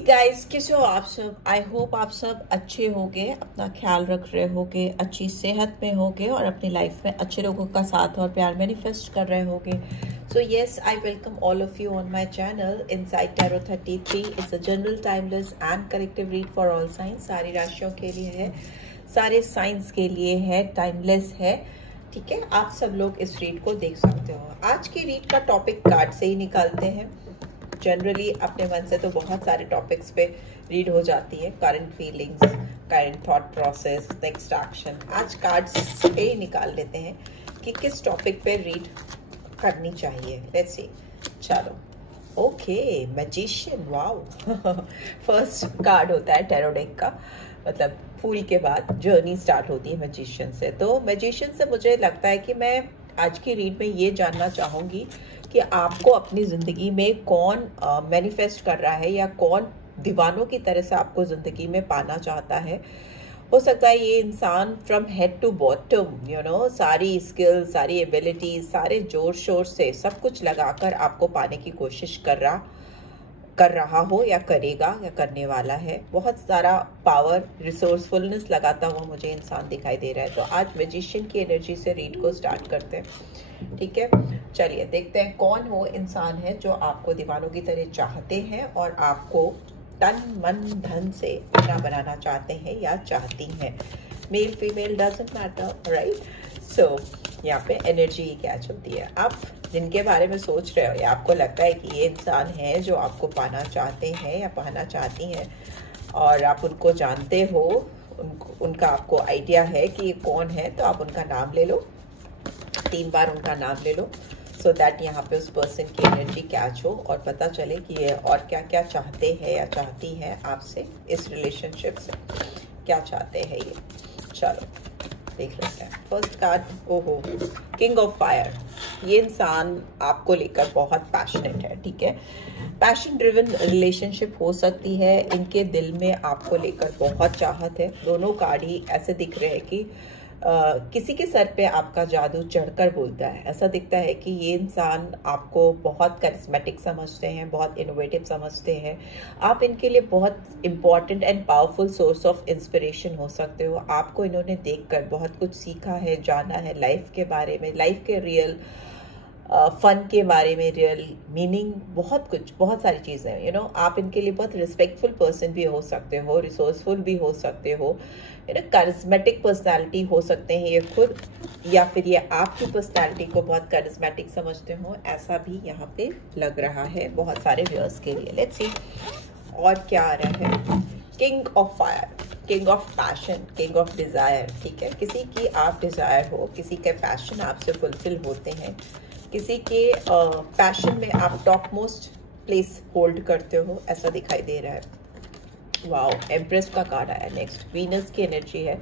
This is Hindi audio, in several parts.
गाइस, कैसे हो आप सब? आई होप आप सब अच्छे होगे, अपना ख्याल रख रहे होगे, अच्छी सेहत में होगे और अपनी लाइफ में अच्छे लोगों का साथ और प्यार मैनिफेस्ट कर रहे होगे. So yes, I welcome all of you on my channel Insight Tarot 33. It's a general, timeless and collective read for all signs. सारी राशियों के लिए है, सारे साइंस के लिए है, टाइमलेस है. ठीक है, आप सब लोग इस रीड को देख सकते हो. आज की रीड का टॉपिक कार्ड से ही निकालते हैं. जनरली अपने मन से तो बहुत सारे टॉपिक्स पे रीड हो जाती है. Current feelings, current through process, next action. आज कार्ड्स से ही निकाल लेते हैं कि किस टॉपिक पे रीड करनी चाहिए. Let's see. चलो, okay, magician. Wow. First card होता है टैरो डेक का, मतलब फूल के बाद जर्नी स्टार्ट होती है मैजिशियन से. तो मैजिशियन से मुझे लगता है कि मैं आज की रीड में ये जानना चाहूँगी कि आपको अपनी ज़िंदगी में कौन मैनिफेस्ट कर रहा है या कौन दीवानों की तरह से आपको ज़िंदगी में पाना चाहता है. हो सकता है ये इंसान from head to bottom, you know, सारी स्किल्स, सारी एबिलिटीज, सारे जोर शोर से सब कुछ लगाकर आपको पाने की कोशिश कर रहा हो या करेगा या करने वाला है. बहुत सारा पावर, रिसोर्सफुलनेस लगाता हुआ मुझे इंसान दिखाई दे रहा है. तो आज मैजिशियन की एनर्जी से रीड को स्टार्ट करते हैं. ठीक है, चलिए देखते हैं कौन वो इंसान है जो आपको दीवानों की तरह चाहते हैं और आपको तन मन धन से अपना बनाना चाहते हैं या चाहती हैं. Male female doesn't matter, right? So यहाँ पे एनर्जी कैच होती है. आप जिनके बारे में सोच रहे हो या आपको लगता है कि ये इंसान है जो आपको पाना चाहते हैं या पाना चाहती हैं और आप उनको जानते हो, उनका आपको आइडिया है कि ये कौन है, तो आप उनका नाम ले लो. 3 बार उनका नाम ले लो, सो दैट यहाँ पे उस पर्सन की एनर्जी कैच हो और पता चले कि ये और क्या क्या चाहते हैं या चाहती हैं आपसे, इस रिलेशनशिप से क्या चाहते हैं ये. चलो देख लेते हैं. फर्स्ट कार्ड, ओहो, किंग ऑफ फायर. ये इंसान आपको लेकर बहुत पैशनेट है. ठीक है, पैशन ड्रिवन रिलेशनशिप हो सकती है. इनके दिल में आपको लेकर बहुत चाहत है. दोनों कार्ड ही ऐसे दिख रहे हैं कि किसी के सर पे आपका जादू चढ़कर बोलता है. ऐसा दिखता है कि ये इंसान आपको बहुत करिस्मेटिक समझते हैं, बहुत इनोवेटिव समझते हैं. आप इनके लिए बहुत important and powerful source of inspiration हो सकते हो. आपको इन्होंने देखकर बहुत कुछ सीखा है, जाना है लाइफ के बारे में, लाइफ के रियल फन के बारे में, रियल मीनिंग, बहुत कुछ, बहुत सारी चीज़ें हैं. यू नो, आप इनके लिए बहुत रिस्पेक्टफुल पर्सन भी हो सकते हो, रिसोर्सफुल भी हो सकते हो, यू नो, करिस्मेटिक पर्सनालिटी हो सकते हैं ये खुद, या फिर ये आपकी पर्सनालिटी को बहुत करिस्मेटिक समझते हो. ऐसा भी यहाँ पे लग रहा है बहुत सारे व्यूअर्स के लिए. लेट्स सी और क्या आ रहा है. King of fire, king of passion, king of desire. ठीक है, किसी की आप डिज़ायर हो, किसी के पैशन आपसे फुलफिल होते हैं, किसी के पैशन में आप टॉप मोस्ट प्लेस होल्ड करते हो, ऐसा दिखाई दे रहा है. वाओ, एम्प्रेस का कार्ड आया. नेक्स्ट, वीनस की एनर्जी है.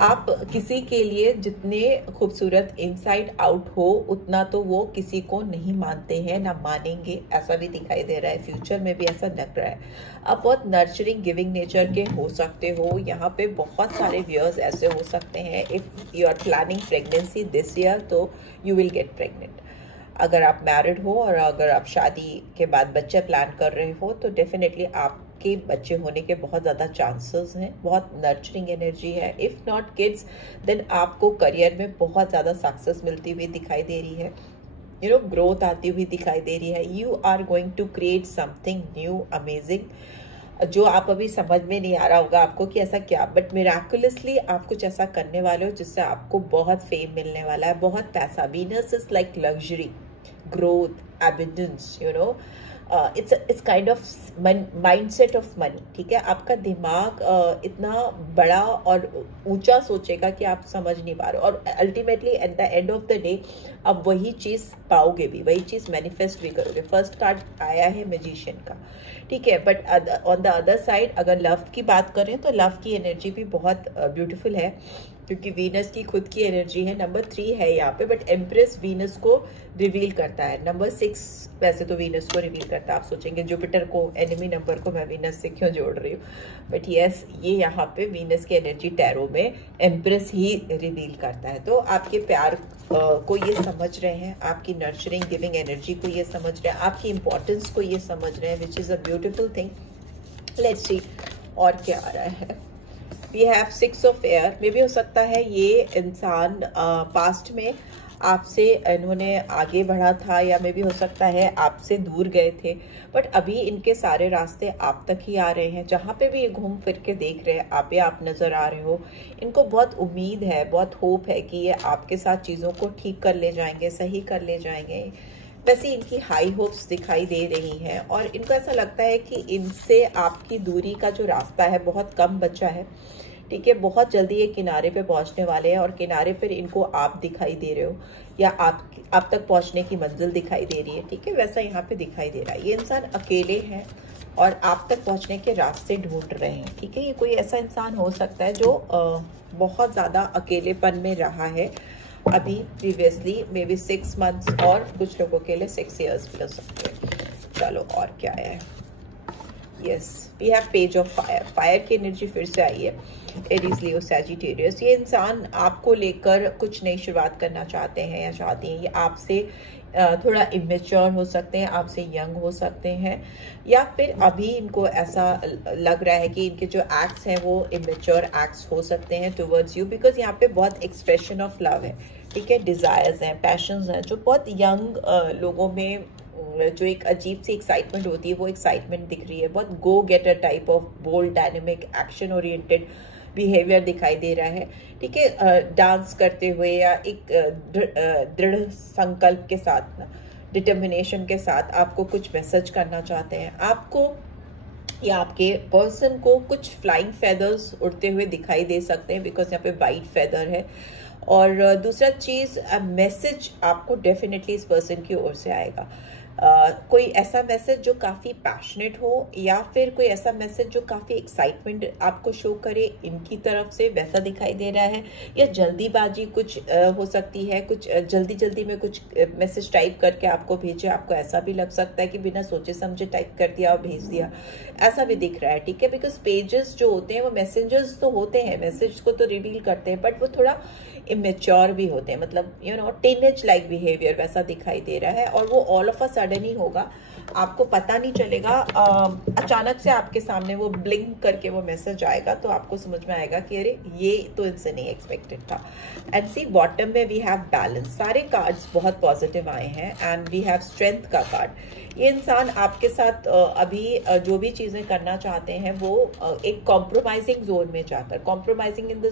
आप किसी के लिए जितने खूबसूरत इनसाइड आउट हो उतना तो वो किसी को नहीं मानते हैं, ना मानेंगे, ऐसा भी दिखाई दे रहा है. फ्यूचर में भी ऐसा लग रहा है. आप बहुत नर्चरिंग, गिविंग नेचर के हो सकते हो. यहाँ पे बहुत सारे व्यूअर्स ऐसे हो सकते हैं. If you are planning pregnancy this year तो यू विल गेट प्रेग्नेंट. अगर आप मैरिड हो और अगर आप शादी के बाद बच्चे प्लान कर रहे हो तो डेफिनेटली आपके बच्चे होने के बहुत ज़्यादा चांसेस हैं. बहुत नर्चरिंग एनर्जी है. इफ़ नॉट किड्स देन आपको करियर में बहुत ज़्यादा सक्सेस मिलती हुई दिखाई दे रही है. यू नो, ग्रोथ आती हुई दिखाई दे रही है. You are going to create something new, amazing, जो आप अभी समझ में नहीं आ रहा होगा आपको कि ऐसा क्या, बट मिराकुलसली आप कुछ ऐसा करने वाले हो जिससे आपको बहुत फेम मिलने वाला है, बहुत पैसा. Venus is like luxury, growth, abundance, you know, it's kind of mindset of money. ठीक है, आपका दिमाग इतना बड़ा और ऊंचा सोचेगा कि आप समझ नहीं पा रहे हो, और ultimately at the end of the day आप वही चीज़ पाओगे भी, वही चीज़ मैनिफेस्ट भी करोगे. फर्स्ट कार्ड आया है मैजिशियन का. ठीक है, but on the other side अगर लव की बात करें तो लव की एनर्जी भी बहुत ब्यूटीफुल है, क्योंकि वीनस की खुद की एनर्जी है. नंबर 3 है यहाँ पे, बट एम्प्रेस वीनस को रिवील करता है. नंबर 6 वैसे तो वीनस को रिवील करता है. आप सोचेंगे जुपिटर को, एनिमी नंबर को मैं वीनस से क्यों जोड़ रही हूँ, बट यस, ये यहाँ पे वीनस की एनर्जी टैरो में एम्प्रेस ही रिवील करता है. तो आपके प्यार को ये समझ रहे हैं, आपकी नर्चरिंग गिविंग एनर्जी को ये समझ रहे हैं, आपकी इंपॉर्टेंस को ये समझ रहे हैं, which is a beautiful thing. Let's see और क्या आ रहा है। We have 6 of air. मे भी हो सकता है ये इंसान पास्ट में आपसे इन्होंने आगे बढ़ा था, या मे भी हो सकता है आपसे दूर गए थे, बट अभी इनके सारे रास्ते आप तक ही आ रहे हैं। जहाँ पे भी ये घूम फिर के देख रहे हैं आप नज़र आ रहे हो। इनको बहुत उम्मीद है, बहुत होप है कि ये आपके साथ चीज़ों को ठीक कर ले जाएंगे, सही कर ले जाएंगे। वैसे इनकी हाई होप्स दिखाई दे रही हैं और इनको ऐसा लगता है कि इनसे आपकी दूरी का जो रास्ता है बहुत कम बचा है। ठीक है, बहुत जल्दी ये किनारे पे पहुंचने वाले हैं और किनारे पर इनको आप दिखाई दे रहे हो, या आप तक पहुंचने की मंजिल दिखाई दे रही है। ठीक है, वैसा यहाँ पे दिखाई दे रहा है। ये इंसान अकेले हैं और आप तक पहुंचने के रास्ते ढूंढ रहे हैं। ठीक है, ये कोई ऐसा इंसान हो सकता है जो बहुत ज़्यादा अकेलेपन में रहा है अभी प्रीवियसली, मे बी 6 मंथ्स, और कुछ लोगों के लिए 6 years भी हो सकते हैं। चलो और क्या है। Yes, we have page of fire. Fire की एनर्जी फिर से आई है। Aries, Leo, Sagittarius. ये इंसान आपको लेकर कुछ नई शुरुआत करना चाहते हैं या चाहती हैं। ये आपसे थोड़ा इमेच्योर हो सकते हैं, आपसे यंग हो सकते हैं, या फिर अभी इनको ऐसा लग रहा है कि इनके जो एक्ट्स हैं वो इमेच्योर एक्ट्स हो सकते हैं टुवर्ड्स यू, बिकॉज यहाँ पे बहुत एक्सप्रेशन ऑफ लव है। ठीक है, डिज़ायर्स हैं, पैशंस हैं, जो बहुत यंग लोगों में जो एक अजीब सी एक्साइटमेंट होती है वो एक्साइटमेंट दिख रही है। बहुत go getter type of bold, dynamic, action oriented behaviour दिखाई दे रहा है। ठीक है, डांस करते हुए या एक दृढ़ संकल्प के साथ ना, डिटर्मिनेशन के साथ आपको कुछ मैसेज करना चाहते हैं। आपको या आपके पर्सन को कुछ फ्लाइंग फेदर्स उड़ते हुए दिखाई दे सकते हैं, बिकॉज यहाँ पे वाइट फेदर है। और दूसरा चीज़, मैसेज आपको डेफिनेटली इस पर्सन की ओर से आएगा। कोई ऐसा मैसेज जो काफ़ी पैशनेट हो, या फिर कोई ऐसा मैसेज जो काफ़ी एक्साइटमेंट आपको शो करे इनकी तरफ से, वैसा दिखाई दे रहा है। या जल्दीबाजी कुछ हो सकती है, कुछ जल्दी जल्दी में कुछ मैसेज टाइप करके आपको भेजे। आपको ऐसा भी लग सकता है कि बिना सोचे समझे टाइप कर दिया और भेज दिया, ऐसा भी दिख रहा है। ठीक है, बिकॉज पेजेस जो होते हैं वो मैसेंजर्स तो होते हैं, मैसेज को तो रिवील करते हैं, बट वो थोड़ा इमेच्योर भी होते हैं, मतलब टीनेज लाइक बिहेवियर वैसा दिखाई दे रहा है। और वो ऑल ऑफ अ सडन ही होगा, आपको पता नहीं चलेगा। अचानक से आपके सामने वो ब्लिंक करके वो मैसेज आएगा, तो आपको समझ में आएगा कि अरे ये तो इनसे नहीं एक्सपेक्टेड था। एंड सी बॉटम में वी हैव बैलेंस। सारे कार्ड्स बहुत पॉजिटिव आए हैं। एंड वी हैव स्ट्रेंथ का कार्ड। ये इंसान आपके साथ अभी जो भी चीज़ें करना चाहते हैं वो एक कॉम्प्रोमाइजिंग जोन में जाकर, कॉम्प्रोमाइजिंग इन द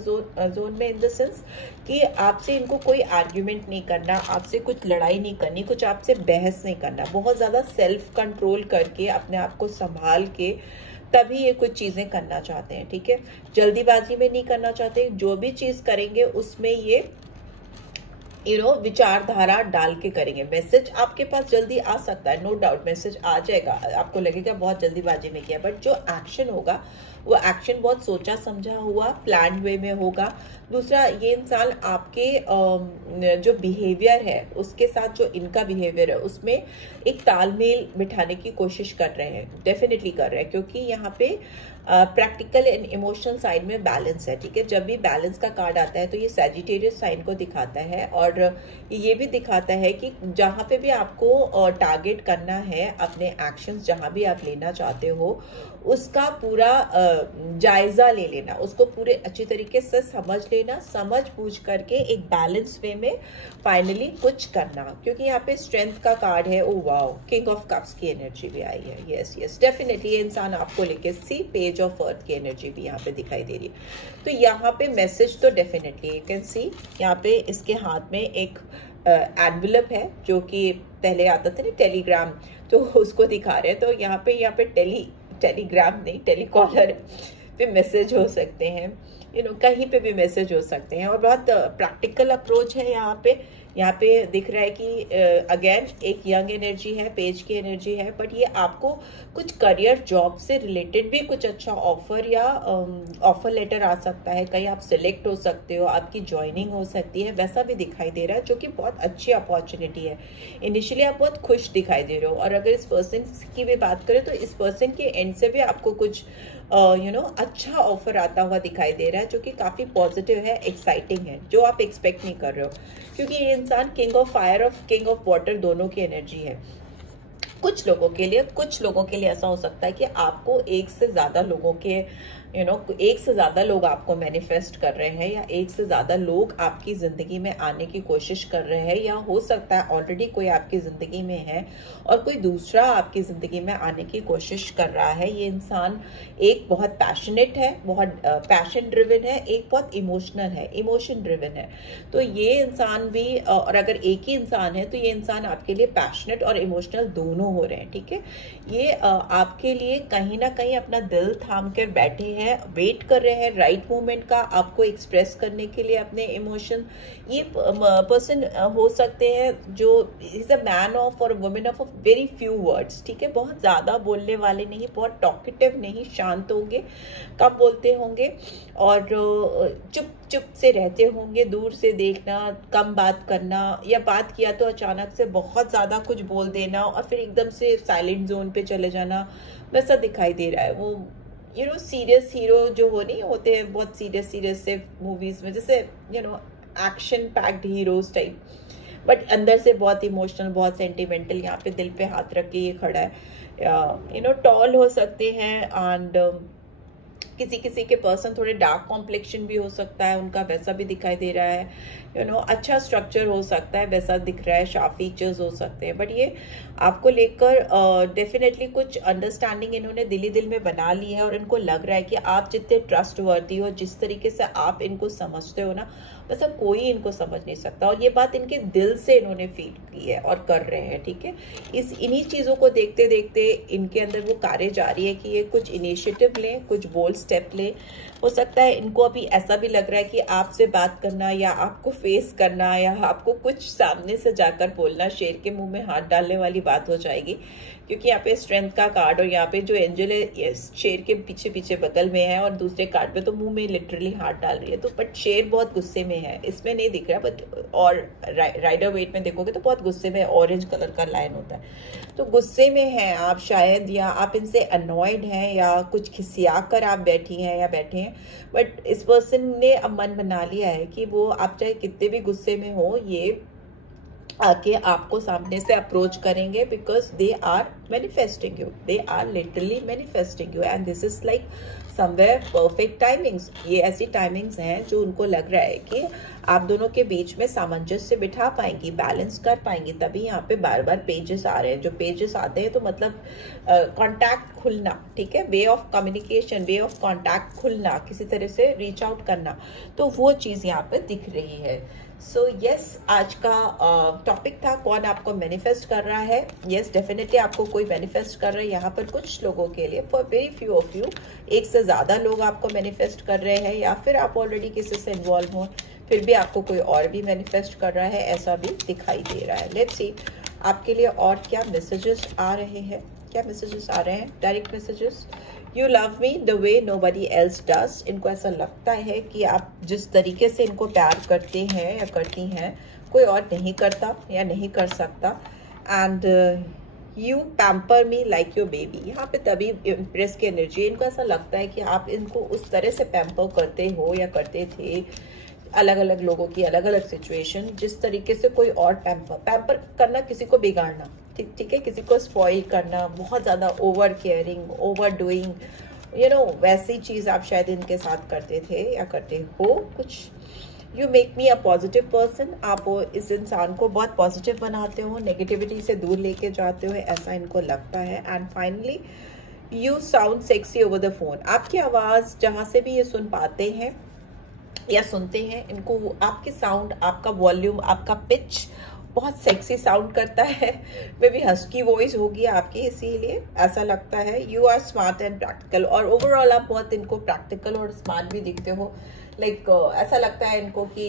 जोन में इन द सेंस कि आपसे इनको कोई आर्ग्यूमेंट नहीं करना, आपसे कुछ लड़ाई नहीं करनी, कुछ आपसे बहस नहीं करना, बहुत ज़्यादा सेल्फ कंट्रोल करके अपने आप को संभाल के तभी ये कुछ चीज़ें करना चाहते हैं। ठीक है, जल्दीबाजी में नहीं करना चाहते। जो भी चीज़ करेंगे उसमें ये विचारधारा डाल के करेंगे। मैसेज आपके पास जल्दी आ सकता है, नो डाउट मैसेज आ जाएगा, आपको लगेगा बहुत जल्दीबाजी में किया, बट जो एक्शन होगा वो एक्शन बहुत सोचा समझा हुआ, प्लान वे में होगा। दूसरा, ये इंसान आपके जो बिहेवियर है उसके साथ जो इनका बिहेवियर है उसमें एक तालमेल बिठाने की कोशिश कर रहे हैं, डेफिनेटली कर रहे हैं, क्योंकि यहाँ पे प्रैक्टिकल एंड इमोशनल साइड में बैलेंस है। ठीक है, जब भी बैलेंस का कार्ड आता है तो ये सैजिटेरियस साइन को दिखाता है, और ये भी दिखाता है कि जहाँ पे भी आपको टारगेट करना है, अपने एक्शंस जहाँ भी आप लेना चाहते हो उसका पूरा जायजा ले लेना, उसको पूरे अच्छी तरीके से समझ लेना, समझ बूझ करके एक बैलेंस वे में फाइनली कुछ करना। क्योंकि यहाँ पे स्ट्रेंथ का कार्ड है। Oh wow, king of cups की एनर्जी भी आई है। यस यस, डेफिनेटली ये इंसान आपको लेके सी पेज ऑफ अर्थ की एनर्जी भी यहाँ पे दिखाई दे रही है। तो यहाँ पे मैसेज तो डेफिनेटली यू कैन सी, यहाँ पे इसके हाथ में एक एनवेलप है जो कि पहले आता था ना टेलीग्राम, तो उसको दिखा रहे हैं। तो यहाँ पे टेलीग्राम नहीं, टेलीकॉलर पे मैसेज हो सकते हैं, कहीं पे भी मैसेज हो सकते हैं। और बहुत प्रैक्टिकल अप्रोच है यहाँ पे दिख रहा है कि अगेन एक यंग एनर्जी है, पेज की एनर्जी है, बट ये आपको कुछ करियर जॉब से रिलेटेड भी कुछ अच्छा ऑफर या ऑफर लेटर आ सकता है, कहीं आप सिलेक्ट हो सकते हो, आपकी ज्वाइनिंग हो सकती है, वैसा भी दिखाई दे रहा है, जो कि बहुत अच्छी अपॉर्चुनिटी है। इनिशियली आप बहुत खुश दिखाई दे रहे हो, और अगर इस पर्सन की भी बात करें तो इस पर्सन के एंड से भी आपको कुछ अच्छा ऑफर आता हुआ दिखाई दे रहा है, जो कि काफ़ी पॉजिटिव है, एक्साइटिंग है, जो आप एक्सपेक्ट नहीं कर रहे हो। क्योंकि ये इंसान किंग ऑफ फायर और किंग ऑफ वाटर दोनों की एनर्जी है। कुछ लोगों के लिए ऐसा हो सकता है कि आपको एक से ज्यादा लोगों के एक से ज्यादा लोग आपको मैनिफेस्ट कर रहे हैं, या एक से ज्यादा लोग आपकी जिंदगी में आने की कोशिश कर रहे हैं, या हो सकता है ऑलरेडी कोई आपकी जिंदगी में है और कोई दूसरा आपकी जिंदगी में आने की कोशिश कर रहा है। ये इंसान एक बहुत पैशनेट है, बहुत पैशन ड्रिवन है, एक बहुत इमोशनल है, इमोशन ड्रिवन है। तो ये इंसान भी, और अगर एक ही इंसान है तो ये इंसान आपके लिए पैशनेट और इमोशनल दोनों हो रहे हैं, ठीक है। ये आपके लिए कहीं ना कहीं अपना दिल थाम कर बैठे हैं, वेट कर रहे हैं राइट मोमेंट का आपको एक्सप्रेस करने के लिए अपने इमोशन। ये पर्सन हो सकते हैं जो इज अ मैन ऑफ और women of very few words, ठीक है। बहुत ज्यादा बोलने वाले नहीं, बहुत टॉकेटिव नहीं, शांत होंगे, कम बोलते होंगे और चुप चुप से रहते होंगे, दूर से देखना, कम बात करना, या बात किया तो अचानक से बहुत ज्यादा कुछ बोल देना और फिर एकदम से साइलेंट जोन पे चले जाना, वैसा दिखाई दे रहा है। वो सीरियस हीरो जो नहीं होते हैं बहुत सीरियस से मूवीज में, जैसे action packed heroes type, but अंदर से बहुत इमोशनल, बहुत सेंटिमेंटल। यहाँ पे दिल पे हाथ रख के ये खड़ा है। टॉल हो सकते हैं एंड किसी के पर्सन थोड़े डार्क कॉम्प्लेक्शन भी हो सकता है उनका, वैसा भी दिखाई दे रहा है। अच्छा स्ट्रक्चर हो सकता है, वैसा दिख रहा है, शार्प फीचर्स हो सकते हैं। बट ये आपको लेकर डेफिनेटली कुछ अंडरस्टैंडिंग इन्होंने दिल में बना ली है और इनको लग रहा है कि आप जितने ट्रस्टवर्दी हो, जिस तरीके से आप इनको समझते हो ना, वैसा कोई इनको समझ नहीं सकता। और ये बात इनके दिल से इन्होंने फील की है और कर रहे हैं, ठीक है। इन्हीं चीज़ों को देखते देखते इनके अंदर वो कार्य जारी है कि ये कुछ इनिशिएटिव लें, कुछ बोल्ड स्टेप लें। हो सकता है इनको अभी ऐसा भी लग रहा है कि आपसे बात करना या आपको फेस करना या आपको कुछ सामने से जाकर बोलना शेर के मुंह में हाथ डालने वाली बात हो जाएगी, क्योंकि यहाँ पे स्ट्रेंथ का कार्ड और यहाँ पे जो एंजल है शेर के पीछे पीछे बगल में है और दूसरे कार्ड पे तो मुंह में लिटरली हाथ डाल रही है। तो बट शेर बहुत गुस्से में है, इसमें नहीं दिख रहा, बट और राइडर वेट में देखोगे तो बहुत गुस्से में, ऑरेंज कलर का लाइन होता है। तो गुस्से में हैं आप शायद, या आप इनसे अनॉयड हैं, या कुछ खिसिया कर आप बैठी हैं या बैठे हैं। बट इस पर्सन ने अब मन बना लिया है कि वो आप चाहे कितने भी गुस्से में हो, ये आके आपको सामने से अप्रोच करेंगे, because they are manifesting you, they are literally manifesting you and this is like somewhere perfect timings. ये ऐसी टाइमिंग्स हैं जो उनको लग रहा है कि आप दोनों के बीच में सामंजस्य बिठा पाएंगी, बैलेंस कर पाएंगी। तभी यहाँ पे बार बार पेजेस आ रहे हैं। जो पेजेस आते हैं तो मतलब कांटेक्ट खुलना, ठीक है, way of communication, way of contact खुलना, किसी तरह से रीच आउट करना, तो वो चीज़ यहाँ पे दिख रही है। सो यस, आज का टॉपिक था कौन आपको मैनिफेस्ट कर रहा है। यस, डेफिनेटली आपको कोई मैनिफेस्ट कर रहा है। यहाँ पर कुछ लोगों के लिए, for very few of you, एक से ज़्यादा लोग आपको मैनिफेस्ट कर रहे हैं, या फिर आप ऑलरेडी किसी से इन्वॉल्व हो, फिर भी आपको कोई और भी मैनिफेस्ट कर रहा है, ऐसा भी दिखाई दे रहा है। लेट्स सी आपके लिए और क्या मैसेजेस आ रहे हैं, क्या मैसेजेस आ रहे हैं। Direct messages, you love me the way nobody else does. इनको ऐसा लगता है कि आप जिस तरीके से इनको प्यार करते हैं या करती हैं, कोई और नहीं करता या नहीं कर सकता। And you pamper me like your baby. यहाँ पे तभी इम्प्रेस की एनर्जी, इनको ऐसा लगता है कि आप इनको उस तरह से पैम्पर करते हो या करते थे। अलग अलग लोगों की अलग अलग सिचुएशन, जिस तरीके से कोई और पैम्पर करना, किसी को बिगाड़ना, ठीक है, किसी को स्पॉइल करना, बहुत ज़्यादा ओवर केयरिंग, ओवर डूइंग, वैसी चीज़ आप शायद इनके साथ करते थे या करते हो कुछ। You make me a positive person. आप इस इंसान को बहुत पॉजिटिव बनाते हो, नेगेटिविटी से दूर लेके जाते हो, ऐसा इनको लगता है। And finally, you sound sexy over the phone. आपकी आवाज़ जहाँ से भी ये सुन पाते हैं या सुनते हैं, इनको आपकी साउंड, आपका वॉल्यूम, आपका पिच बहुत सेक्सी साउंड करता है। मे बी हस्की वॉइस होगी आपकी, इसीलिए ऐसा लगता है। You are smart and practical, और ओवरऑल आप बहुत इनको प्रैक्टिकल और स्मार्ट भी दिखते हो। ऐसा लगता है इनको कि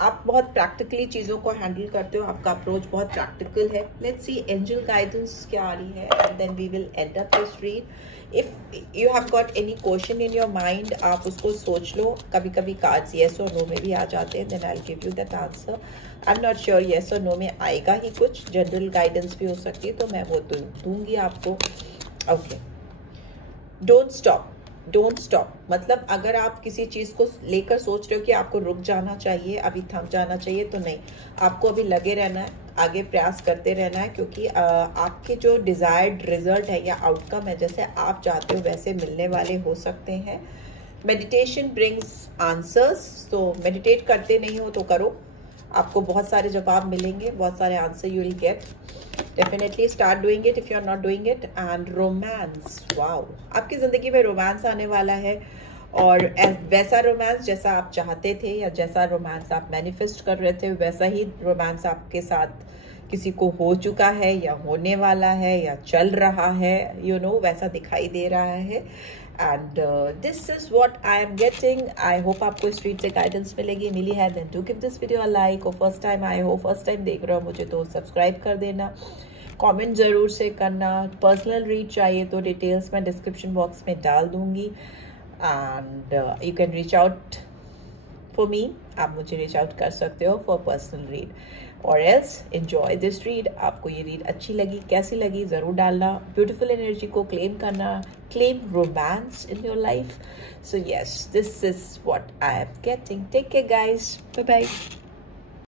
आप बहुत प्रैक्टिकली चीज़ों को हैंडल करते हो, आपका अप्रोच बहुत प्रैक्टिकल है। लेट्स सी एंजल गाइडेंस क्या आ रही है, and then we will end up this read. If you have got any question in your mind, आप उसको सोच लो। कभी कभी कार्ड्स येस और नो में भी आ जाते हैं, then I will give you that answer. I am not sure yes और नो में आएगा ही, कुछ जनरल गाइडेंस भी हो सकती है, तो मैं वो दूंगी आपको। Okay, don't stop, don't stop मतलब अगर आप किसी चीज़ को लेकर सोच रहे हो कि आपको रुक जाना चाहिए, अभी थम जाना चाहिए, तो नहीं, आपको अभी लगे रहना है। आगे प्रयास करते रहना है, क्योंकि आपके जो डिज़ायर्ड रिजल्ट है या आउटकम है, जैसे आप चाहते हो वैसे मिलने वाले हो सकते हैं। मेडिटेशन ब्रिंग्स आंसर्स, तो मेडिटेट करते नहीं हो तो करो, आपको बहुत सारे जवाब मिलेंगे, बहुत सारे answer you will get. Definitely start doing it if you are not doing it. And romance, wow, आपकी ज़िंदगी में रोमांस आने वाला है, और वैसा रोमांस जैसा आप चाहते थे या जैसा रोमांस आप मैनिफेस्ट कर रहे थे, वैसा ही रोमांस आपके साथ किसी को हो चुका है या होने वाला है या चल रहा है, यू नो, वैसा दिखाई दे रहा है। And this is what I am getting. I hope आपको इस रीड से गाइडेंस मिलेगी, मिली है देन do give this video a like. और फर्स्ट टाइम आए हो, फर्स्ट टाइम देख रहे हो मुझे, तो सब्सक्राइब कर देना, कमेंट ज़रूर से करना। पर्सनल रीड चाहिए तो डिटेल्स मैं डिस्क्रिप्शन बॉक्स में डाल दूंगी, and you can reach out for me, आप मुझे रीच आउट कर सकते हो फॉर पर्सनल रीड। और एल्स एंजॉय दिस रीड। आपको ये रीड अच्छी लगी, कैसी लगी ज़रूर डालना। ब्यूटीफुल एनर्जी को क्लेम करना, claim romance in your life. So yes, this is what I am getting. Take care guys, bye bye.